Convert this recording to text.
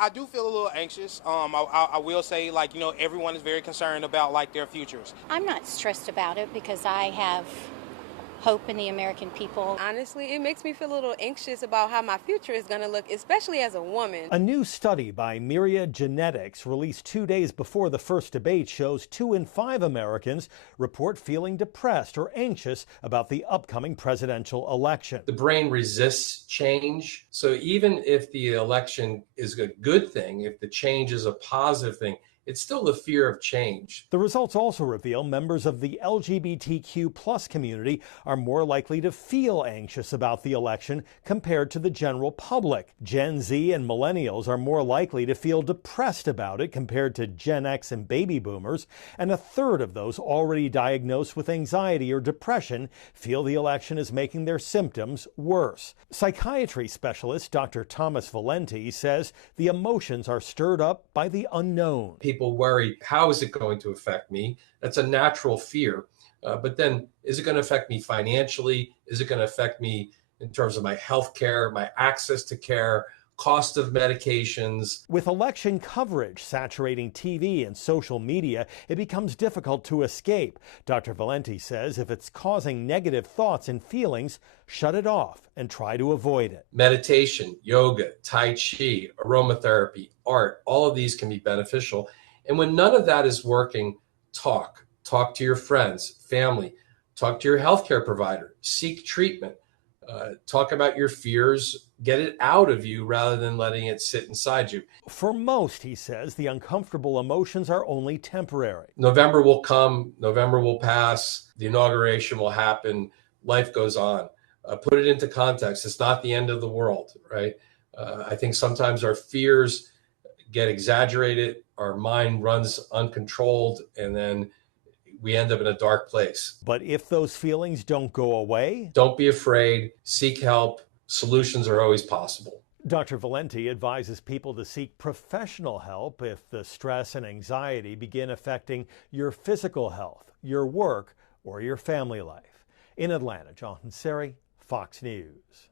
I do feel a little anxious. I will say, like, everyone is very concerned about like their futures. I'm not stressed about it because I have hope in the American people. Honestly, it makes me feel a little anxious about how my future is going to look, especially as a woman. A new study by Myriad Genetics released 2 days before the first debate shows 2 in 5 Americans report feeling depressed or anxious about the upcoming presidential election. The brain resists change. So even if the election is a good thing, if the change is a positive thing, it's still the fear of change. The results also reveal members of the LGBTQ plus community are more likely to feel anxious about the election compared to the general public. Gen Z and millennials are more likely to feel depressed about it compared to Gen X and baby boomers, and a third of those already diagnosed with anxiety or depression feel the election is making their symptoms worse. Psychiatry specialist Dr. Thomas Valenti says the emotions are stirred up by the unknown. People worry, how is it going to affect me? That's a natural fear. But then, is it going to affect me financially? Is it going to affect me in terms of my health care, my access to care, cost of medications? With election coverage saturating TV and social media, it becomes difficult to escape. Dr. Valenti says if it's causing negative thoughts and feelings, shut it off and try to avoid it. Meditation, yoga, Tai Chi, aromatherapy, art, all of these can be beneficial. And when none of that is working, talk to your friends, family, talk to your healthcare provider, seek treatment, talk about your fears, get it out of you rather than letting it sit inside you. For most, he says, the uncomfortable emotions are only temporary. November will come, November will pass, the inauguration will happen, life goes on. Put it into context. It's not the end of the world, right? I think sometimes our fears get exaggerated, our mind runs uncontrolled, and then we end up in a dark place. But if those feelings don't go away, don't be afraid, seek help. Solutions are always possible. Dr. Valenti advises people to seek professional help if the stress and anxiety begin affecting your physical health, your work, or your family life. In Atlanta, John Seri, Fox News.